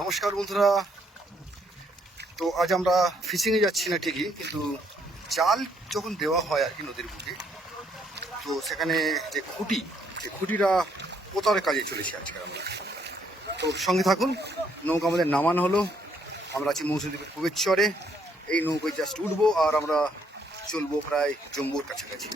নমস্কার বন্ধুরা, তো আজ আমরা ফিশিংয়ে যাচ্ছি না ঠিকই, কিন্তু জাল যখন দেওয়া হয় আর কি নদীর বুকে, তো সেখানে যে খুঁটিটা পোতার কাজে চলেছি আজকে আমরা। তো সঙ্গে থাকুন। নৌকা আমাদের নামানো হলো, আমরা আছি মৌসুমদ্বীপের পূবের চরে। এই নৌকায় জাস্ট উঠবো আর আমরা চলবো প্রায় জম্বুর কাছাকাছি।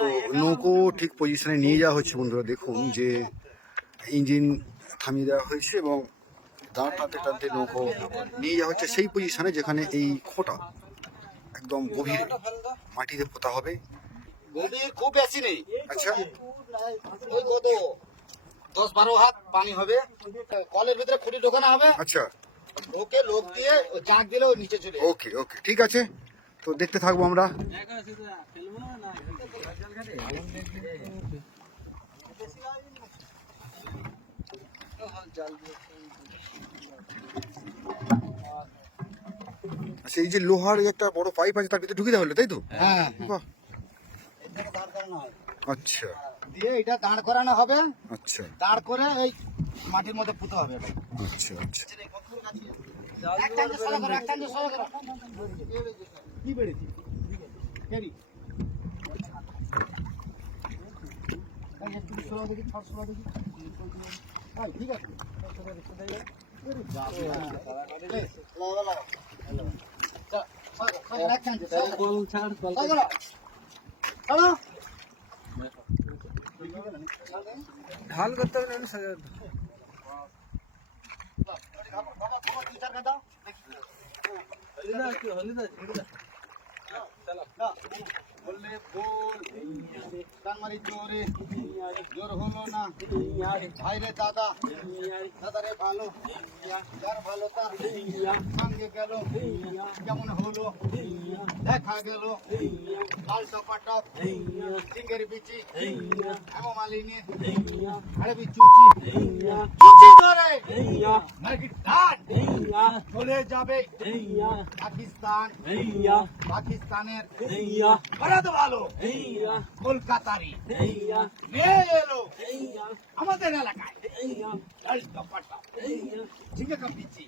তো নৌকো ঠিক পজিশনে নিয়ে যাওয়া হচ্ছে বন্ধুরা। দেখুন যে ইঞ্জিন থামিয়ে দেওয়া হয়েছে এবং দাঁড় টানতে টানতে নৌকো নিয়ে যাওয়া হচ্ছে সেই পজিশনে যেখানে এই খোঁটা একদম গভীর মাটিতে পোতা হবে। খুব বেশি নেই, আচ্ছা, ওই কত 10-12 হাত পানি হবে। কলের ভিতরে খুঁটি ঢোকানো হবে, আচ্ছা, ওকে লোক দিয়ে জাঁক দিলে ওই নিচে চলে যাবে। ওকে ওকে, ঠিক আছে। তো দেখতে থাকবো আমরা। আচ্ছা, এই যে লোহার একটা বড় পাইপ আছে তার ভিতরে ঢুকে দেওয়া হলো, তাই তো? হ্যাঁ, বাহ, এটাকে দাঁড় করানো হয়। আচ্ছা দিয়ে এটা দাঁড় করানো হবে, আচ্ছা দাঁড় করে এই মাটির মধ্যে পুঁতে হবে। আচ্ছা আচ্ছা। কি বেড়েছি ঠিক আছে। ঢাল করতে হবে না স্যার। বললে বল কানমারি জোরে জোর হলো না ভাইরে দাদা দাদারে ভালো যার ভালো তার সঙ্গে গেল কেমন হলো দেখা গেল লাল টপাটপ সিঙ্গের বিচি হেমমালিনী আরবি চুচি চুচি ধরে নাকি টান চলে যাবে পাকিস্তান। পাকিস্তানের ভারত ভালো কলকাতারি নিয়ে এলো আমাদের এলাকায় লাল টপাটপ সিঙ্গের বিচি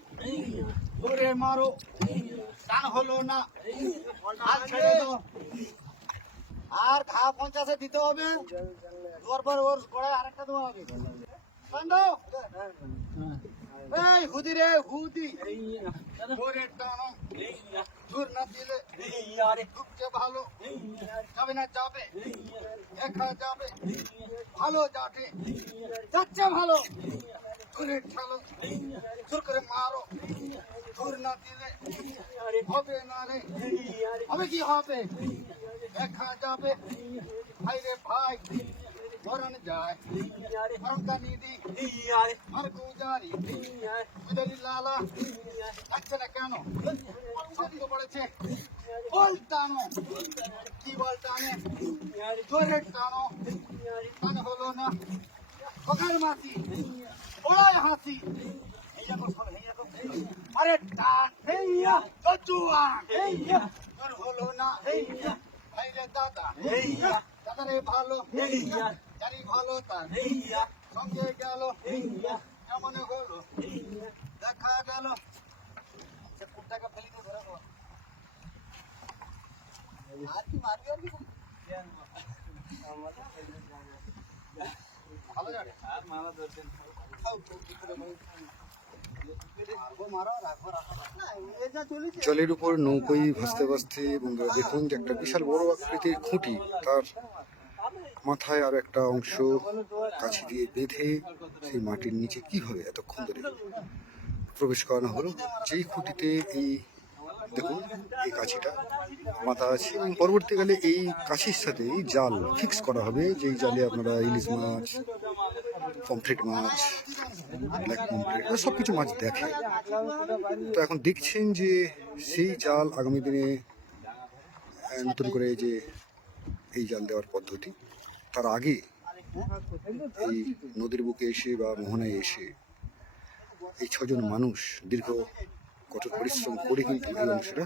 ধরে মারো টান হলো না আর ছেড়ে দাও। আর ঘা 50 দিতে হবে, পর ওর গড়ায় আরেকটা দেওয়া হবে। এই হুদি রে হুদি ধরে টানো, দূর না দিলে ঢুকছে ভালো যাবে না, যাবে দেখা যাবে ভালো যাবে যাচ্ছে ভালো ধরে ঠেলো জোর করে মারো, দূর না দিলে হবে না রে। হবে কি হবে দেখা যাবে ভাই রে ভাই মরণ যায় মরণটা নিদি আর গুজারি গুজারি লালা লাগছে না কেন শব্দ পড়েছে বল টানো কি বল টানে জোরে টানো টান হলো না কোকার মাসি ওড়ায় হাসি আরে টান হেইয়া কচুয়া হেইয়া তোর হলো না হেইয়া ভাইরে দাদা হেইয়া দাদারে ভালো হেইয়া জানি ভালো তার হেইয়া সঙ্গে গেল হেইয়া এমন হলো দেখা গেল সে কুটটাকে ফেলে দিয়ে ধরে দেবো। আর কি মারবি আর কি ভালো জানে আর মারা ধরছেন জলের উপর নৌকোই ভাসতে ভাসতে বন্ধুরা দেখুন যে একটা বিশাল বড় আকৃতির খুঁটি, তার মাথায় আর একটা অংশ কাছি দিয়ে বেঁধে সেই মাটির নিচে কিভাবে এতক্ষণ ধরে প্রবেশ করানো হলো। যেই খুঁটিতে এই দেখুন এই কাছিটা মাথা আছে এবং পরবর্তীকালে এই কাছির সাথেই জাল ফিক্স করা হবে, যেই জালে আপনারা ইলিশ মাছ পমফ্রেট মাছ, ব্ল্যাক পমফ্রেট, সব কিছু মাছ দেখে। তো এখন দেখছেন যে সেই জাল আগামী দিনে নতুন করে যে এই জাল দেওয়ার পদ্ধতি, তার আগে এই নদীর বুকে এসে বা মোহনায় এসে এই 6 জন মানুষ দীর্ঘ কঠোর পরিশ্রম করে কিন্তু এই অংশটা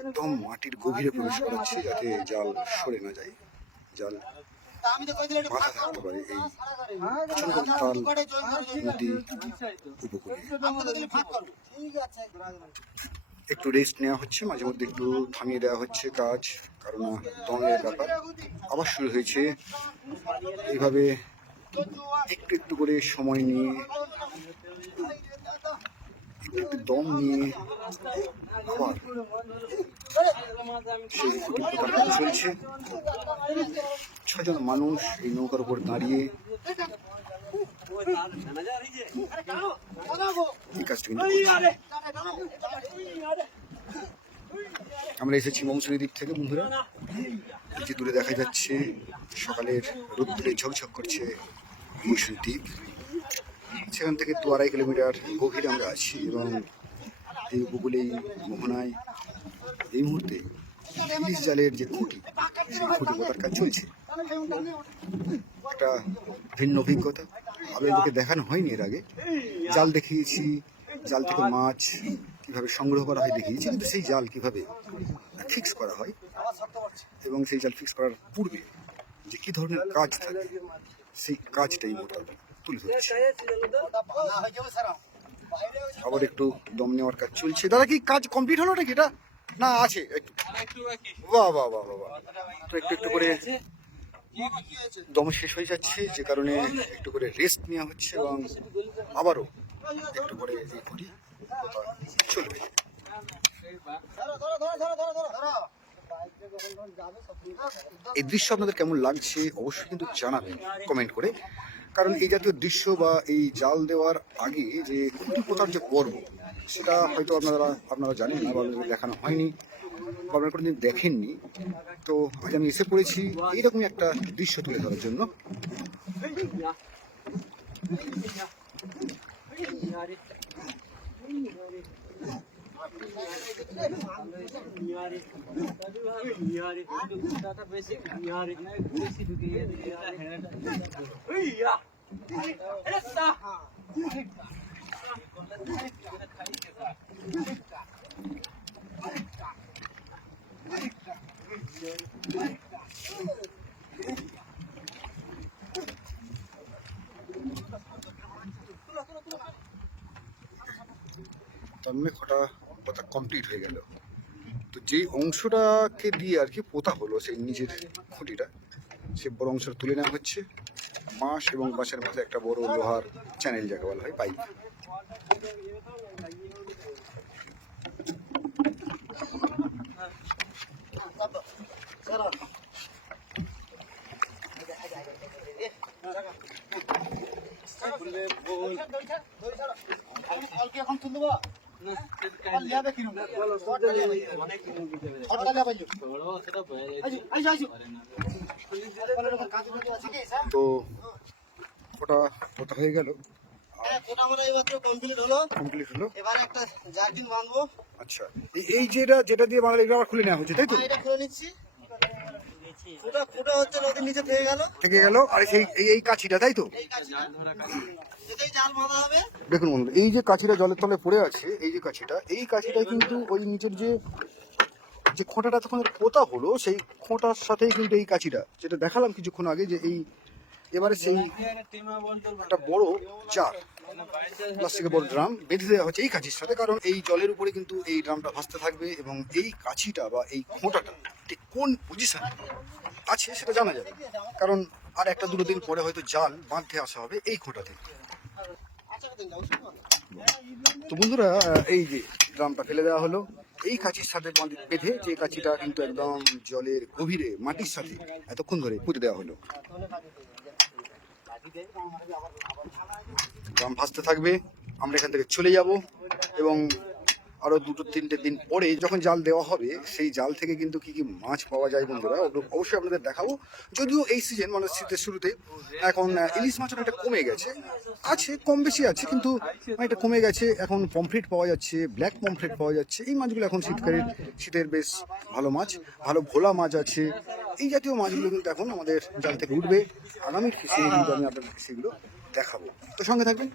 একদম মাটির গভীরে প্রবেশ করাচ্ছে, যাতে জাল সরে না যায়, জাল বাধা থাকতে পারে এই প্রচন্ড তাল নদী উপকূলে। একটু রেস্ট নেওয়া হচ্ছে, মাঝে মধ্যে একটু থামিয়ে দেওয়া হচ্ছে কাজ, কারণ দমের ব্যাপার আবার শুরু হয়েছে। এইভাবে একটু একটু করে সময় নিয়ে একটু দম নিয়ে আবার সেই প্রকার চলছে। 6 জন মানুষ এই নৌকার উপর দাঁড়িয়ে এই কাজটা কিন্তু করছে। আমরা এসেছি মৌসুমী দ্বীপ থেকে বন্ধুরা। এই যে দূরে দেখা যাচ্ছে সকালের রোদ্দুরে ঝকঝক করছে মৌসুমী দ্বীপ। সেখান থেকে 2-2.5 কিলোমিটার গভীরে আমরা আছি এবং এই উপকূলেই মোহনায় এই মুহূর্তে ইলিশ জালের যে খুঁটি, সেই খুঁটি পোতার কাজ চলছে। একটা ভিন্ন অভিজ্ঞতা, আমাদেরকে দেখানো হয়নি এর আগে। জাল দেখিয়েছি, জাল থেকে মাছ কীভাবে সংগ্রহ করা হয় দেখিয়েছি, কিন্তু সেই জাল কীভাবে ফিক্স করা হয় এবং সেই জাল ফিক্স করার পূর্বে যে কী ধরনের কাজ থাকে, সেই কাজটাই মোটামুটি তুলে ধরছি। আবার একটু দম নেওয়ার কাজ চলছে। দাদা কি কাজ কমপ্লিট হলো নাকি এটা, না আছে একটু? বাহ বাহ বাহ বাহ, তো একটু একটু করে দম শেষ হয়ে যাচ্ছে, যে কারণে একটু করে রেস্ট নেওয়া হচ্ছে এবং আবারও একটু করে এই খুঁটি চলবে। এই দৃশ্য আপনাদের কেমন লাগছে অবশ্যই কিন্তু জানাবেন কমেন্ট করে, কারণ এই জাতীয় দৃশ্য বা এই জাল দেওয়ার আগে যে খুঁটি পোতার যে পর্ব, সেটা হয়তো আপনারা জানেন না বা আপনাদের দেখানো হয়নি বা আপনারা কোনোদিন দেখেননি। তো আজ আমি এসে পড়েছি এইরকমই একটা দৃশ্য তুলে ধরার জন্য। তার মানে খোটা পোতা কমপ্লিট হয়ে গেল। তো যেই অংশটাকে দিয়ে আর কি পোতা হলো, সেই নিচের খুঁটিটা, সে বড় অংশটা তুলে নেওয়া হচ্ছে। বাঁশ এবং বাঁশের মধ্যে একটা বড় লোহার চ্যানেল যাকে বলা হয় পাইপ। এখন তুলব তো ওটা পোতা হয়ে গেল, কমপ্লিট হলো। কমপ্লিট হলো। এবারে একটা জার্কিন বাঁধবো। আচ্ছা, এই যেটা দিয়ে বানালে এটা আবার খুলে নেওয়া হচ্ছে, তাই তো? এটা খুলে নিচ্ছি। ফুটা হচ্ছে নদীর নিচে থেকে গেল, আর এই কাছিটা, তাই তো? এটাই জাল বাঁধা হবে। দেখুন বন্ধু, এই যে কাছিটা জলের তলে পড়ে আছে, এই কাছিটা কিন্তু ওই নিচের যে খোঁটাটা তখন পোতা হলো, সেই খোঁটার সাথেই কিন্তু এই কাছিটা, যেটা দেখালাম কিছুক্ষণ আগে, যে এই এবারে সেই একটা বড় জার, প্লাস্টিকের বড় ড্রাম বেঁধে দেওয়া হচ্ছে এই কাছির সাথে, কারণ এই জলের উপরে কিন্তু এই ড্রামটা ভাসতে থাকবে এবং এই কাছিটা বা এই খোঁটাটা ঠিক কোন পজিশনে আছে সেটা জানা যাবে, কারণ আর 1-2 দিন পরে হয়তো জাল বাঁধতে আসা হবে এই খোঁটা থেকে। তো বন্ধুরা, এই যে ড্রামটা ফেলে দেওয়া হলো, এই কাছির সাথে বেঁধে, যে কাছিটা কিন্তু একদম জলের গভীরে মাটির সাথে এতক্ষণ ধরে পুঁতে দেওয়া হলো। ড্রাম ভাসতে থাকবে, আমরা এখান থেকে চলে যাব এবং আরও 2-3 দিন পরে যখন জাল দেওয়া হবে সেই জাল থেকে কিন্তু কী কী মাছ পাওয়া যায় বন্ধুরা অবশ্যই আপনাদের দেখাবো। যদিও এই সিজন মানে শীতের শুরুতে এখন ইলিশ মাছ অনেকটা কমে গেছে, আছে কম বেশি আছে কিন্তু অনেকটা কমে গেছে। এখন পমফ্রেট পাওয়া যাচ্ছে, ব্ল্যাক পমফ্রেট পাওয়া যাচ্ছে, এই মাছগুলো এখন শীতের বেশ ভালো মাছ, ভালো ভোলা মাছ আছে। এই জাতীয় মাছগুলো কিন্তু এখন আমাদের জাল থেকে উঠবে। আগামী ফিশিংয়ে কিন্তু আমি আপনাদের সেগুলো দেখাবো, তো সঙ্গে থাকবেন।